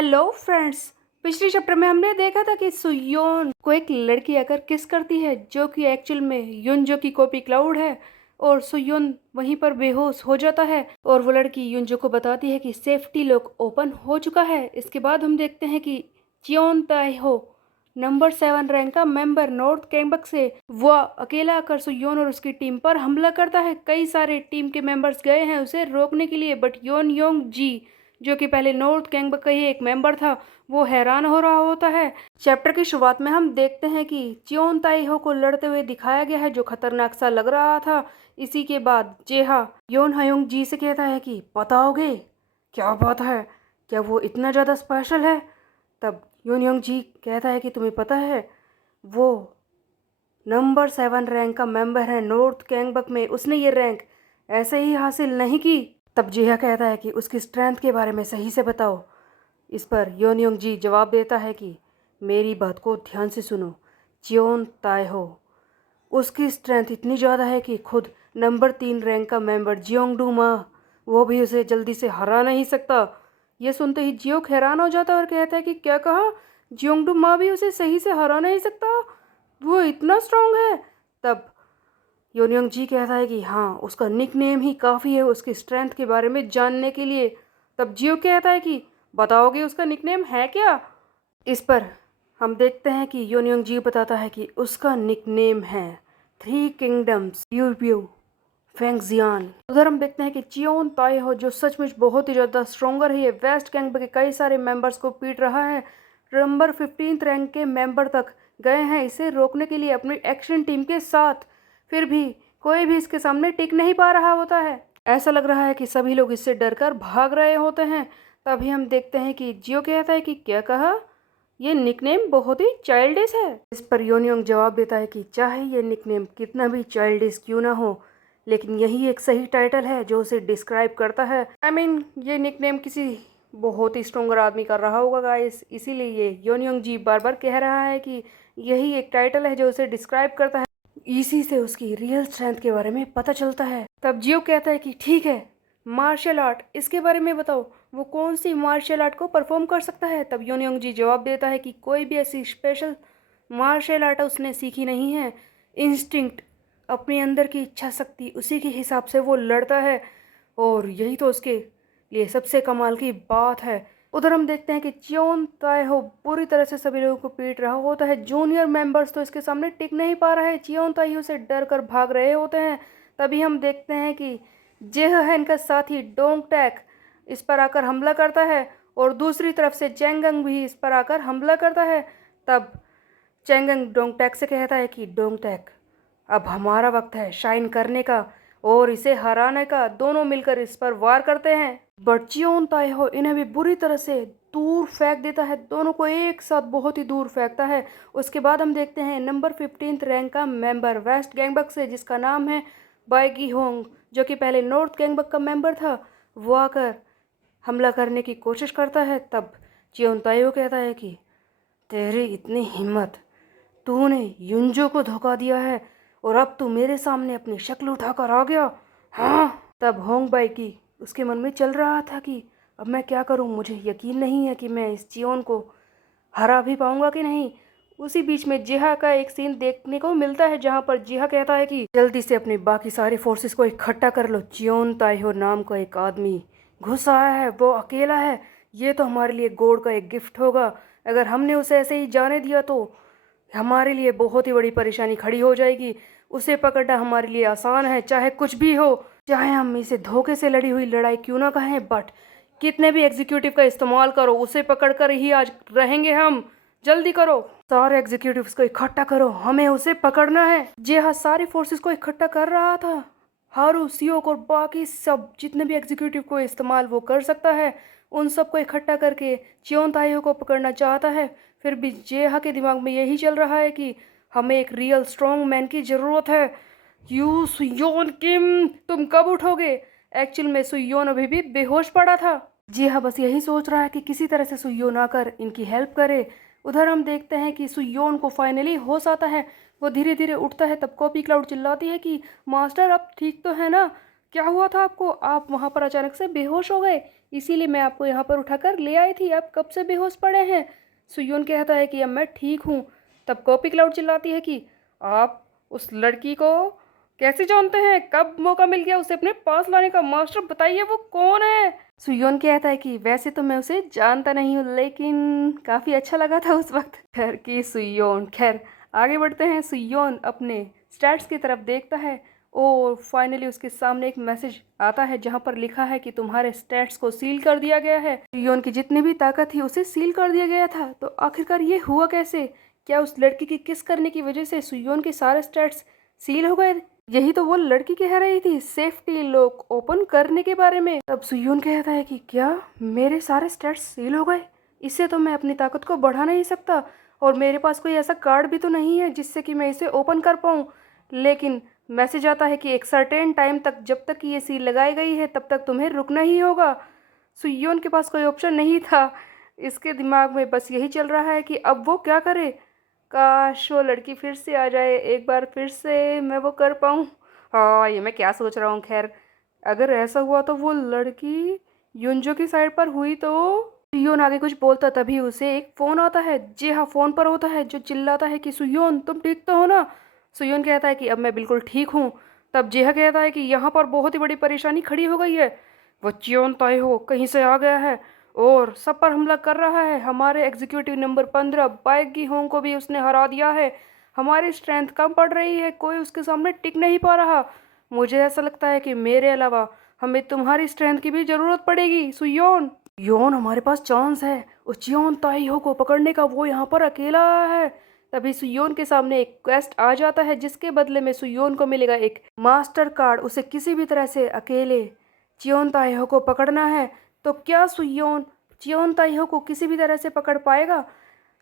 Hello friends. पिछले chapter में हमने देखा था कि सुयोन को एक लड़की आकर किस करती है जो कि एक्चुअल में युनजो की कॉपी क्लाउड है और सुयोन वहीं पर बेहोश हो जाता है और वो लड़की युनजो को बताती है कि सेफ्टी लॉक ओपन हो चुका है। इसके बाद हम देखते हैं कि चियोन ताएहो नंबर 7 रैंक का मेंबर नॉर्थ कैंबक से वह अकेला आकर सुयोन और उसकी टीम पर हमला करता है। कई सारे टीम के मेंबर्स गए हैं उसे रोकने के लिए, बट योन योंग जी जो कि पहले नॉर्थ कैंगबक का ही एक मेंबर था वो हैरान हो रहा होता है। चैप्टर की शुरुआत में हम देखते हैं कि चियोन ताइहो को लड़ते हुए दिखाया गया है जो खतरनाक सा लग रहा था। इसी के बाद जेहा योन हयोंग जी से कहता है कि बताओगे क्या बात है, क्या वो इतना ज़्यादा स्पेशल है। तब योन योंग जी कहता है कि तुम्हें पता है वो नंबर 7 रैंक का मेंबर है नॉर्थ कैंगबक में, उसने ये रैंक ऐसे ही हासिल नहीं की। तब जिहा कहता है कि उसकी स्ट्रेंथ के बारे में सही से बताओ। इस पर योन योंग जी जवाब देता है कि मेरी बात को ध्यान से सुनो, चियोन ताएहो उसकी स्ट्रेंथ इतनी ज़्यादा है कि खुद नंबर 3 रैंक का मेंबर जियोंगडू मा वो भी उसे जल्दी से हरा नहीं सकता। ये सुनते ही जियोक हैरान हो जाता है और कहता है कि क्या कहा, जियोंगडू मा भी उसे सही से हरा नहीं सकता, वो इतना स्ट्रांग है। तब योनयोंग जी कहता है कि हाँ, उसका निक नेम ही काफ़ी है उसकी स्ट्रेंथ के बारे में जानने के लिए। तब जियो कहता है कि बताओगे उसका निक नेम है क्या। इस पर हम देखते हैं कि योनयोंग जी बताता है कि उसका निक नेम है 3 किंगडम्स यूब्यू फेंगजियान। उधर हम देखते हैं कि चियोन ताएहो जो सचमुच बहुत ही ज़्यादा स्ट्रोंगर है, ये वेस्ट गैंग के कई सारे मेंबर्स को पीट रहा है। नंबर 15 रैंक के मेंबर तक गए हैं इसे रोकने के लिए अपनी एक्शन टीम के साथ, फिर भी कोई भी इसके सामने टिक नहीं पा रहा होता है। ऐसा लग रहा है कि सभी लोग इससे डरकर भाग रहे होते हैं। तभी हम देखते हैं कि जियो कहता है कि क्या कहा, ये निकनेम बहुत ही चाइल्डिश है। इस पर योनयोंग जवाब देता है कि चाहे ये निकनेम कितना भी चाइल्डिश क्यों ना हो, लेकिन यही एक सही टाइटल है जो उसे डिस्क्राइब करता है। ये निकनेम किसी बहुत ही स्ट्रोंगर आदमी कर रहा होगा गाइस, इसीलिए ये योनयोंग जी बार बार कह रहा है कि यही एक टाइटल है जो उसे डिस्क्राइब करता है। इसी से उसकी रियल स्ट्रेंथ के बारे में पता चलता है। तब जियो कहता है कि ठीक है, मार्शल आर्ट इसके बारे में बताओ, वो कौन सी मार्शल आर्ट को परफॉर्म कर सकता है। तब योनयोंग जी जवाब देता है कि कोई भी ऐसी स्पेशल मार्शल आर्ट उसने सीखी नहीं है, इंस्टिंक्ट अपने अंदर की इच्छा शक्ति उसी के हिसाब से वो लड़ता है और यही तो उसके लिए सबसे कमाल की बात है। उधर हम देखते हैं कि चियोन ताएहो पूरी तरह से सभी लोगों को पीट रहा होता है। जूनियर मेंबर्स तो इसके सामने टिक नहीं पा रहे, चियोन ताएहो से डर कर भाग रहे होते हैं। तभी हम देखते हैं कि जेहन का साथी डोंग टैक इस पर आकर हमला करता है और दूसरी तरफ से चेंगंग भी इस पर आकर हमला करता है। तब चेंगंग डोंग टैक से कहता है कि डोंग टैक अब हमारा वक्त है शाइन करने का और इसे हराने का, दोनों मिलकर इस पर वार करते हैं। बट चियोन ताएहो इन्हें भी बुरी तरह से दूर फेंक देता है, दोनों को एक साथ बहुत ही दूर फेंकता है। उसके बाद हम देखते हैं नंबर 15 रैंक का मेंबर वेस्ट गैंगबक से जिसका नाम है बाइगी होंग, जो कि पहले नॉर्थ गैंगबक का मेंबर था, वो आकर हमला करने की कोशिश करता है। तब चियोन ताएहो कहता है कि तेरी इतनी हिम्मत, तूने युंजो को धोखा दिया है और अब तू मेरे सामने अपनी शक्ल उठाकर आ गया, हाँ। तब होंग बाई की उसके मन में चल रहा था कि अब मैं क्या करूं, मुझे यकीन नहीं है कि मैं इस चियोन को हरा भी पाऊंगा कि नहीं। उसी बीच में जिहा का एक सीन देखने को मिलता है जहां पर जिहा कहता है कि जल्दी से अपने बाकी सारे फोर्सेस को इकट्ठा कर लो, चियोन ताएहो नाम का एक आदमी घुस आया है, वो अकेला है, ये तो हमारे लिए गॉड का एक गिफ्ट होगा, अगर हमने उसे ऐसे ही जाने दिया तो हमारे लिए बहुत ही बड़ी परेशानी खड़ी हो जाएगी। उसे पकड़ना हमारे लिए आसान है, चाहे कुछ भी हो, चाहे हम इसे धोखे से लड़ी हुई लड़ाई क्यों ना कहें, बट कितने भी एग्जीक्यूटिव का इस्तेमाल करो, उसे पकड़कर ही आज रहेंगे हम, जल्दी करो, सारे एग्जीक्यूटिव्स को इकट्ठा करो, हमें उसे पकड़ना है। जी हाँ, सारी फोर्सेस को इकट्ठा कर रहा था, हारू सियोक और बाकी सब जितने भी एग्जीक्यूटिव को इस्तेमाल वो कर सकता है, उन सबको इकट्ठा करके चियोन ताइहो को पकड़ना चाहता है। फिर भी जेहा के दिमाग में यही चल रहा है कि हमें एक रियल स्ट्रॉन्ग मैन की ज़रूरत है। यू सुयोन किम, तुम कब उठोगे। एक्चुअल में सुयोन अभी भी बेहोश पड़ा था। जी हाँ, बस यही सोच रहा है कि किसी तरह से सुयोन आकर इनकी हेल्प करे। उधर हम देखते हैं कि सुयोन को फाइनली होश आता है, वो धीरे धीरे उठता है। तब कॉपी क्लाउड चिल्लाती है कि मास्टर अब ठीक तो है ना, क्या हुआ था आपको? आप वहाँ पर अचानक से बेहोश हो गए, इसीलिए मैं आपको यहाँ पर उठाकर ले आई थी। आप कब से बेहोश पड़े हैं? सुयोन कहता है कि अब मैं ठीक हूँ। तब कॉपी क्लाउड चिल्लाती है कि आप उस लड़की को कैसे जानते हैं? कब मौका मिल गया उसे अपने पास लाने का? मास्टर बताइए वो कौन है? सुयोन कहता है कि वैसे तो मैं उसे जानता नहीं हूँ, लेकिन काफ़ी अच्छा लगा था उस वक्त। खैर की सुयोन, खैर आगे बढ़ते हैं। सुयोन अपने स्टैट्स की तरफ देखता है और फाइनली उसके सामने एक मैसेज आता है जहाँ पर लिखा है कि तुम्हारे स्टैट्स को सील कर दिया गया है। सुयोन की जितनी भी ताकत थी उसे सील कर दिया गया था। तो आखिरकार ये हुआ कैसे? क्या उस लड़की की किस करने की वजह से सुयोन के सारे स्टैट्स सील हो गए? यही तो वो लड़की कह रही थी सेफ्टी लॉक ओपन करने के बारे में। तब सुयून कहता है कि क्या मेरे सारे स्टैट्स सील हो गए? इससे तो मैं अपनी ताकत को बढ़ा नहीं सकता और मेरे पास कोई ऐसा कार्ड भी तो नहीं है जिससे कि मैं इसे ओपन कर पाऊँ। लेकिन मैसेज आता है कि एक सर्टेन टाइम तक, जब तक कि ये सील लगाई गई है तब तक तुम्हें रुकना ही होगा। सुयोन के पास कोई ऑप्शन नहीं था। इसके दिमाग में बस यही चल रहा है कि अब वो क्या करे। काश वो लड़की फिर से आ जाए, एक बार फिर से मैं वो कर पाऊँ। हाँ, ये मैं क्या सोच रहा हूँ। खैर, अगर ऐसा हुआ तो वो लड़की युनजो की साइड पर हुई तो सुयोन आगे कुछ बोलता, तभी उसे एक फ़ोन आता है। जी हाँ, फ़ोन पर होता है जो चिल्लाता है कि सुयोन तुम ठीक तो हो ना? सुयोन कहता है कि अब मैं बिल्कुल ठीक हूँ। तब जेहा कहता है कि यहाँ पर बहुत ही बड़ी परेशानी खड़ी हो गई है। वो चियोन ताइहो कहीं से आ गया है और सब पर हमला कर रहा है। हमारे एग्जीक्यूटिव नंबर 15 बाइक की होंग को भी उसने हरा दिया है। हमारी स्ट्रेंथ कम पड़ रही है, कोई उसके सामने टिक नहीं पा रहा। मुझे ऐसा लगता है कि मेरे अलावा हमें तुम्हारी स्ट्रेंथ की भी ज़रूरत पड़ेगी सुयोन। योन, हमारे पास चांस है उस चियोन ताइहो को पकड़ने का। वो यहाँ पर अकेला है। तभी सुयोन के सामने एक क्वेस्ट आ जाता है जिसके बदले में सुयोन को मिलेगा एक मास्टर कार्ड। उसे किसी भी तरह से अकेले चियोन ताइहो को पकड़ना है। तो क्या सुयोन चियोन ताइहो को किसी भी तरह से पकड़ पाएगा?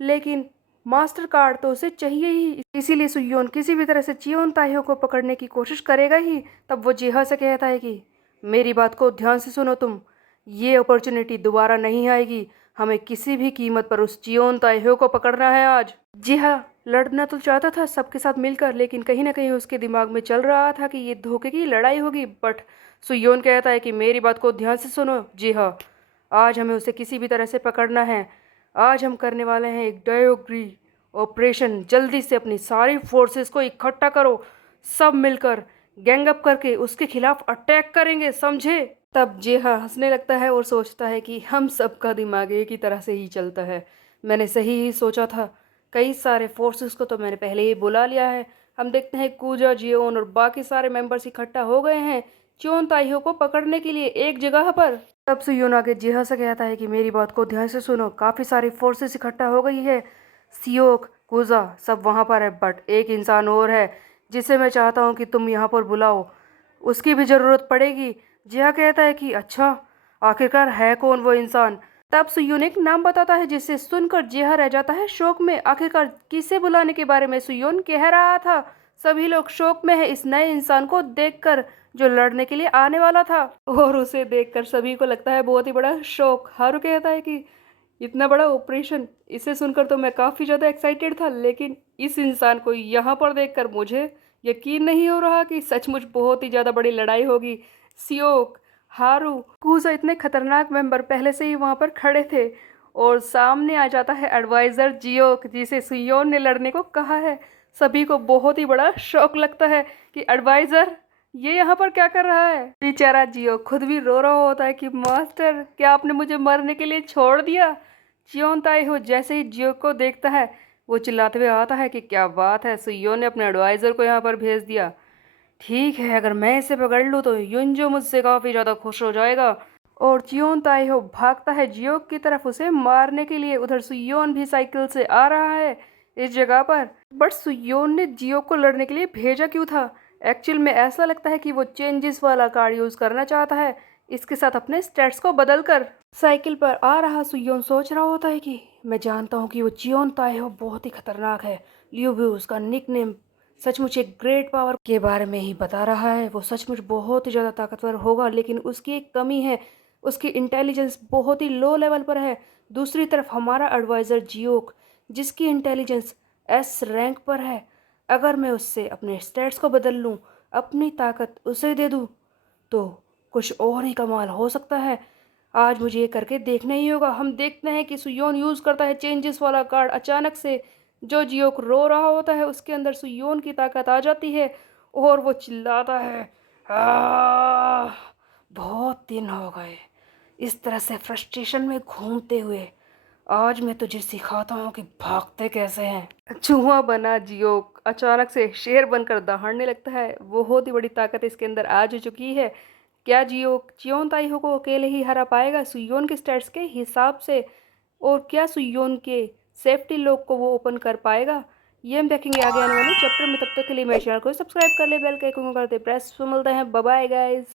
लेकिन मास्टर कार्ड तो उसे चाहिए ही, इसीलिए सुयोन किसी भी तरह से चियोन ताइहो को पकड़ने की कोशिश करेगा ही। तब वो जिहा से कहता है कि मेरी बात को ध्यान से सुनो तुम, ये अपॉर्चुनिटी दोबारा नहीं आएगी। हमें किसी भी कीमत पर उस चियोन ताइहो को पकड़ना है आज। जिहा लड़ना तो चाहता था सबके साथ मिलकर, लेकिन कहीं ना कहीं उसके दिमाग में चल रहा था कि ये धोखे की लड़ाई होगी। बट सुयोन कहता है कि मेरी बात को ध्यान से सुनो जिहा, आज हमें उसे किसी भी तरह से पकड़ना है। आज हम करने वाले हैं एक डायोग्री ऑपरेशन। जल्दी से अपनी सारी फोर्सेस को इकट्ठा करो, सब मिलकर गैंग अप करके उसके खिलाफ अटैक करेंगे, समझे? तब जेहा हंसने लगता है और सोचता है कि हम सबका दिमाग एक ही तरह से ही चलता है। मैंने सही ही सोचा था। कई सारे फोर्सेस को तो मैंने पहले ही बुला लिया है। हम देखते हैं कूजा, जियोन और बाकी सारे मेंबर्स इकट्ठा हो गए हैं चियोन ताइहो को पकड़ने के लिए एक जगह पर। तब सुयोन आगे जिहा से कहता है कि मेरी बात को ध्यान से सुनो, काफ़ी सारी फोर्सेस इकट्ठा हो गई है। सियोक, कुजा सब वहाँ पर है, बट एक इंसान और है जिसे मैं चाहता हूँ कि तुम यहाँ पर बुलाओ। उसकी भी ज़रूरत पड़ेगी। जिहा कहता है कि अच्छा, आखिरकार है कौन वो इंसान? तब सुयोन एक नाम बताता है जिसे सुनकर जिहा रह जाता है शौक में। आखिरकार किसे बुलाने के बारे में सुयोन कह रहा था? सभी लोग शौक में है इस नए इंसान को देखकर जो लड़ने के लिए आने वाला था, और उसे देखकर सभी को लगता है बहुत ही बड़ा शौक। हारू कहता है कि इतना बड़ा ऑपरेशन, इसे सुनकर तो मैं काफ़ी ज़्यादा एक्साइटेड था, लेकिन इस इंसान को यहाँ पर देखकर मुझे यकीन नहीं हो रहा कि सचमुच बहुत ही ज़्यादा बड़ी लड़ाई होगी। सियोक, हारू, कूजा इतने खतरनाक मेंबर पहले से ही वहाँ पर खड़े थे और सामने आ जाता है एडवाइज़र जियोक जिसे सुयोन ने लड़ने को कहा है। सभी को बहुत ही बड़ा शौक लगता है कि एडवाइज़र ये यहाँ पर क्या कर रहा है। बेचारा जियो खुद भी रो रहा होता है कि मास्टर, क्या आपने मुझे मरने के लिए छोड़ दिया? चियोन ताइहो जैसे ही जियो को देखता है वो चिल्लाते हुए आता है कि क्या बात है, सुयो ने अपने एडवाइज़र को यहाँ पर भेज दिया। ठीक है, अगर मैं इसे पकड़ लूँ तो युनजो मुझसे काफ़ी ज़्यादा खुश हो जाएगा। और चियोन ताइहो भागता है जियो की तरफ उसे मारने के लिए। उधर सुयोन भी साइकिल से आ रहा है इस जगह पर। बट सुयोन ने जियो को लड़ने के लिए भेजा क्यों था? एक्चुअल में ऐसा लगता है कि वो चेंजेस वाला कार्ड यूज़ करना चाहता है, इसके साथ अपने स्टेट्स को बदल कर। साइकिल पर आ रहा सुयोन सोच रहा होता है कि मैं जानता हूँ कि वो चियोन ताइहो बहुत ही खतरनाक है। लियू भी उसका निकनेम सचमुच एक ग्रेट पावर के बारे में ही बता रहा है। वो सचमुच बहुत ही ज़्यादा ताकतवर होगा, लेकिन उसकी एक कमी है, उसकी इंटेलिजेंस बहुत ही लो लेवल पर है। दूसरी तरफ हमारा एडवाइज़र जियोक जिसकी इंटेलिजेंस एस रैंक पर है, अगर मैं उससे अपने स्टेट्स को बदल लूँ, अपनी ताकत उसे दे दूँ, तो कुछ और ही कमाल हो सकता है। आज मुझे ये करके देखना ही होगा। हम देखते हैं कि सुयोन यूज़ करता है चेंजेस वाला कार्ड। अचानक से जो जियोक रो रहा होता है उसके अंदर सुयोन की ताकत आ जाती है और वो चिल्लाता है, "आह! बहुत दिन हो गए इस तरह से फ्रस्ट्रेशन में घूमते हुए। आज मैं तुझे सिखाता हूँ कि भागते कैसे हैं।" चूहा बना जियोक अचानक से शेर बनकर दहाड़ने लगता है। बहुत ही बड़ी ताकत इसके अंदर आ जा चुकी है। क्या जियोक चियोन ताइहो को अकेले ही हरा पाएगा सुयोन के स्टैट्स के हिसाब से? और क्या सुयोन के सेफ्टी लॉक को वो ओपन कर पाएगा? ये हम देखेंगे आगे आने वाले चैप्टर में। तब तक के लिए मेरे चैनल को सब्सक्राइब कर ले, बेल के आइकन को कर दे प्रेस। मिलते हैं, बाय बाय गाइस।